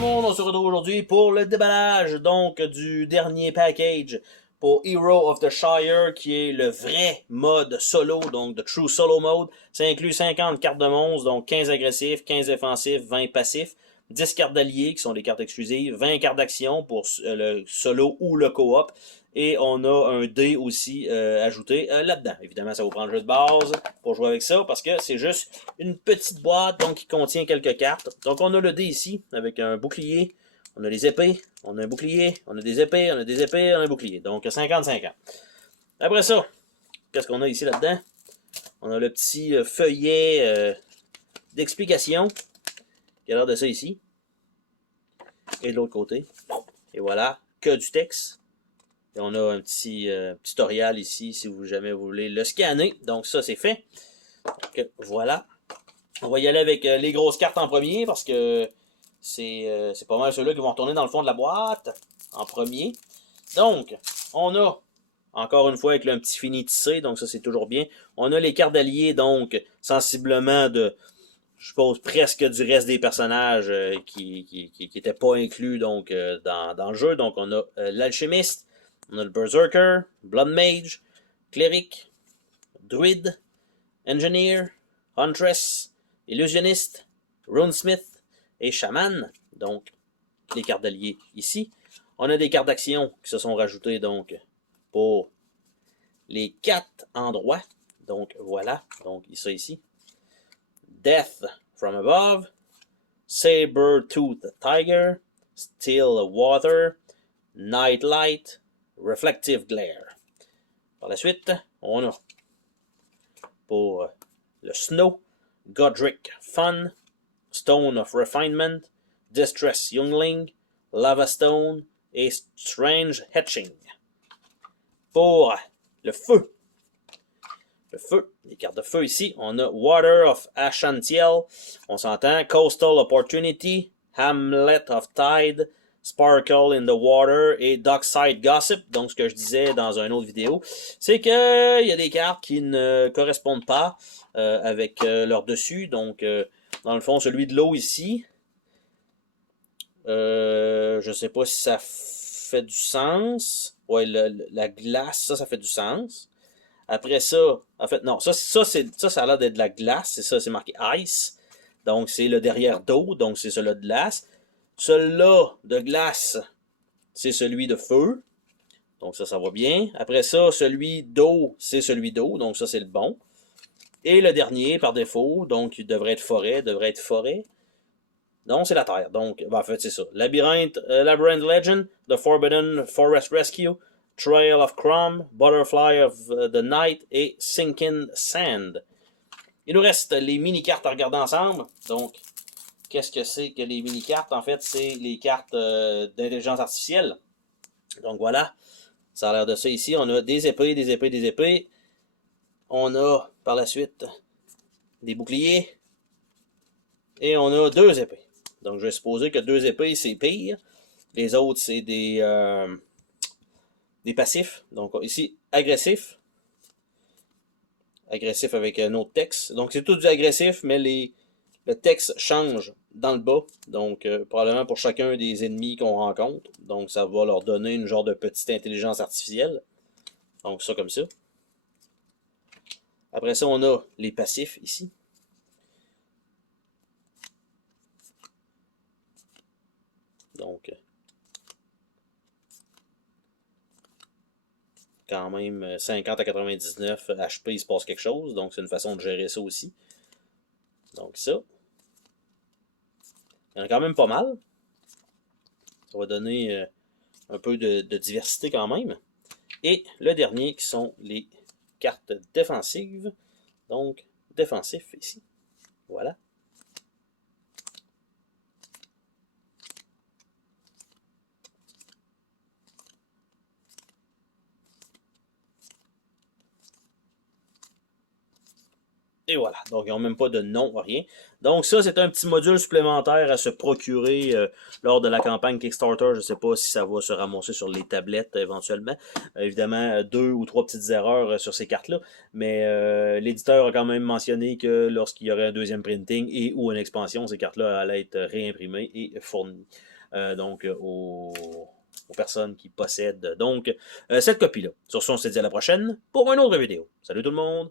le monde, on se retrouve aujourd'hui pour le déballage donc du dernier package pour Hero of the Shire qui est le vrai mode solo, donc de True Solo Mode. Ça inclut 50 cartes de monstres, donc 15 agressifs, 15 défensifs, 20 passifs, 10 cartes d'alliés qui sont des cartes exclusives, 20 cartes d'action pour le solo ou le co-op. Et on a un dé aussi ajouté là-dedans. Évidemment, ça vous prend le jeu de base pour jouer avec ça parce que c'est juste une petite boîte donc qui contient quelques cartes. Donc on a le dé ici avec un bouclier, on a les épées, on a un bouclier, on a des épées, on a des épées, on a un bouclier. Donc 50-50. Après ça, qu'est-ce qu'on a ici là-dedans? On a le petit feuillet d'explication qui a l'air de ça ici. Et de l'autre côté. Et voilà, que du texte. Et on a un petit tutoriel ici si vous jamais vous voulez le scanner. Donc ça c'est fait. Donc, voilà. On va y aller avec les grosses cartes en premier parce que c'est pas mal ceux-là qui vont retourner dans le fond de la boîte en premier. Donc, on a, encore une fois avec un petit fini tissé, donc ça c'est toujours bien. On a les cartes d'alliés, donc sensiblement de, je suppose, presque du reste des personnages qui n'étaient pas inclus donc, dans le jeu. Donc on a l'alchimiste, on a le berserker, blood mage, cleric, druide, engineer, huntress, illusionniste, runesmith et chaman. Donc les cartes d'alliés ici. On a des cartes d'action qui se sont rajoutées donc pour les 4 endroits. Donc voilà, donc ça ici. Death from above, Saber-Tooth Tiger, Still Water, Nightlight, Reflective Glare. Par la suite, on a pour le Snow, Godric Fun, Stone of Refinement, Distress Youngling, Lava Stone et Strange Hatching. Pour le feu, les cartes de feu ici, on a Water of Ashantiel, on s'entend, Coastal Opportunity, Hamlet of Tide, Sparkle in the Water et Dockside Gossip. Donc ce que je disais dans une autre vidéo, c'est qu'il y a des cartes qui ne correspondent pas avec leur dessus. Donc dans le fond, celui de l'eau ici, je sais pas si ça fait du sens. Ouais, la glace, ça fait du sens. Après ça, en fait, non, ça a l'air d'être de la glace. C'est ça, c'est marqué ice. Donc, c'est le derrière d'eau. Donc, c'est celui de glace. Celui-là de glace, c'est celui de feu. Donc, ça va bien. Après ça, celui d'eau, c'est celui d'eau. Donc, ça, c'est le bon. Et le dernier, par défaut, donc, il devrait être forêt. Non, c'est la terre. Donc, en fait, c'est ça. Labyrinth Legend, The Forbidden Forest Rescue, Trail of Crom, Butterfly of the Night et Sinking Sand. Il nous reste les mini-cartes à regarder ensemble. Donc, qu'est-ce que c'est que les mini-cartes? En fait, c'est les cartes d'intelligence artificielle. Donc, voilà. Ça a l'air de ça ici. On a des épées. On a, par la suite, des boucliers. Et on a 2 épées. Donc, je vais supposer que 2 épées, c'est pire. Les autres, c'est des passifs. Donc, ici, agressif. Agressif avec un autre texte. Donc, c'est tout du agressif, mais le texte change dans le bas. Donc, probablement pour chacun des ennemis qu'on rencontre. Donc, ça va leur donner une genre de petite intelligence artificielle. Donc, ça comme ça. Après ça, on a les passifs ici. Donc, quand même 50 à 99 HP, il se passe quelque chose. Donc, c'est une façon de gérer ça aussi. Donc, ça. Il y en a quand même pas mal. Ça va donner un peu de diversité quand même. Et le dernier qui sont les cartes défensives. Donc, défensif ici. Voilà. Et voilà. Donc, ils n'ont même pas de nom, rien. Donc, ça, c'est un petit module supplémentaire à se procurer lors de la campagne Kickstarter. Je ne sais pas si ça va se ramasser sur les tablettes éventuellement. Évidemment, 2 ou 3 petites erreurs sur ces cartes-là. Mais l'éditeur a quand même mentionné que lorsqu'il y aurait un deuxième printing et ou une expansion, ces cartes-là allaient être réimprimées et fournies. Donc, aux personnes qui possèdent donc cette copie-là. Sur ce, on se dit à la prochaine pour une autre vidéo. Salut tout le monde!